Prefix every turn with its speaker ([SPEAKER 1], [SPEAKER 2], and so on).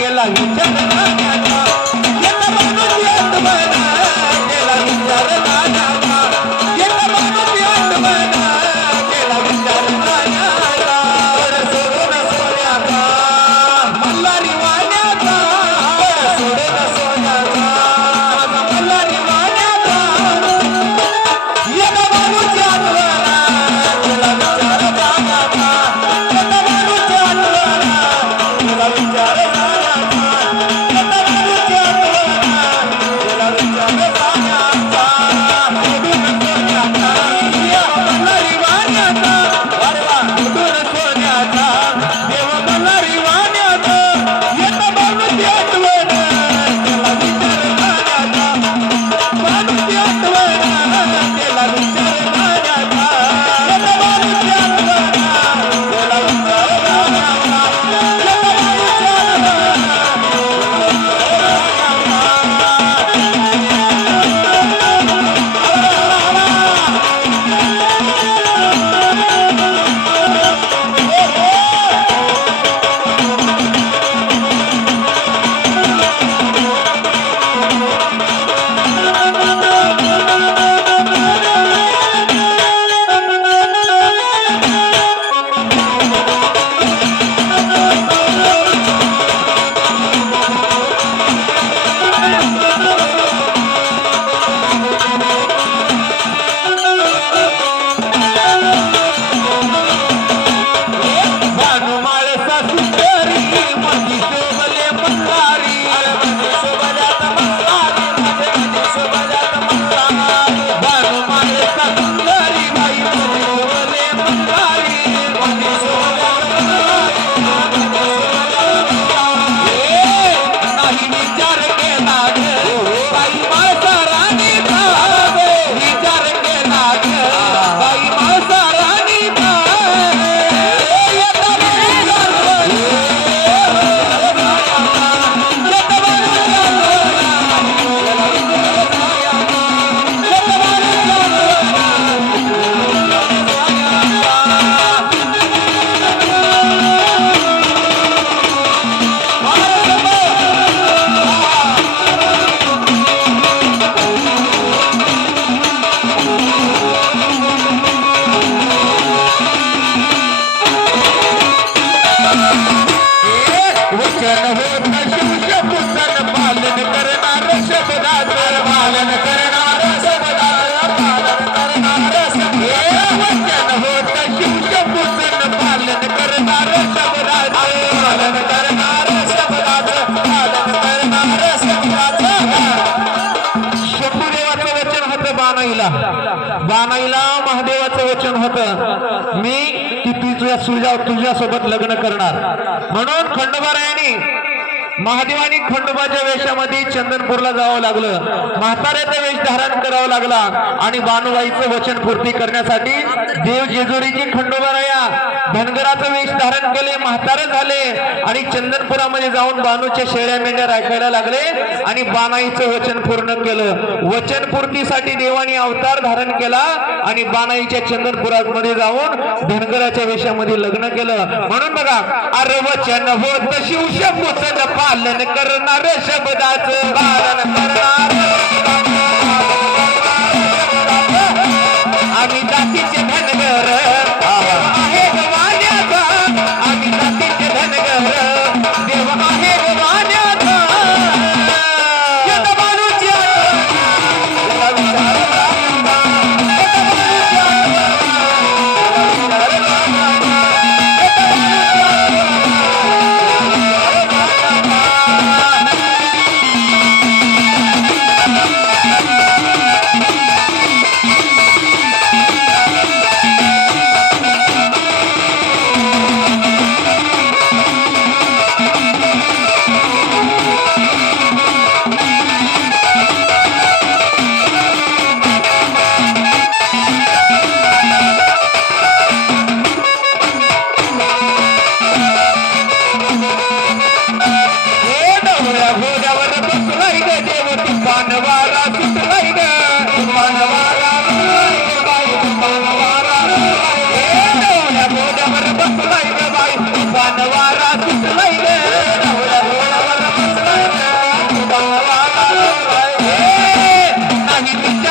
[SPEAKER 1] que la lucha. होतं बाणाईला महादेवाचं वचन होत. मी की तुझ्या तुझ्या तुझ्यासोबत लग्न करणार. म्हणून खंडोबारायांनी महादेवानी खंडोबाच्या वेशामध्ये चंदनपूरला जावं लागलं. म्हाताऱ्याचा वेश धारण करावं लागला. आणि बानुबाईचं वचन पूर्ती करण्यासाठी देव जेजुरीची खंडोबा राया धनगराचं वेश धारण केले. म्हातारे झाले आणि चंदनपुरामध्ये जाऊन बानूच्या शेळ्या मेंढ्या राखायला लागले आणि बानाईचं वचन पूर्ण केलं. वचन पूर्तीसाठी देवाने अवतार धारण केला आणि बानाईच्या चंदनपुरामध्ये जाऊन धनगराच्या वेशामध्ये लग्न केलं. म्हणून बघा अरे वचन होत पा पालन करणार शब्दाचं पालन करणार. Thank you.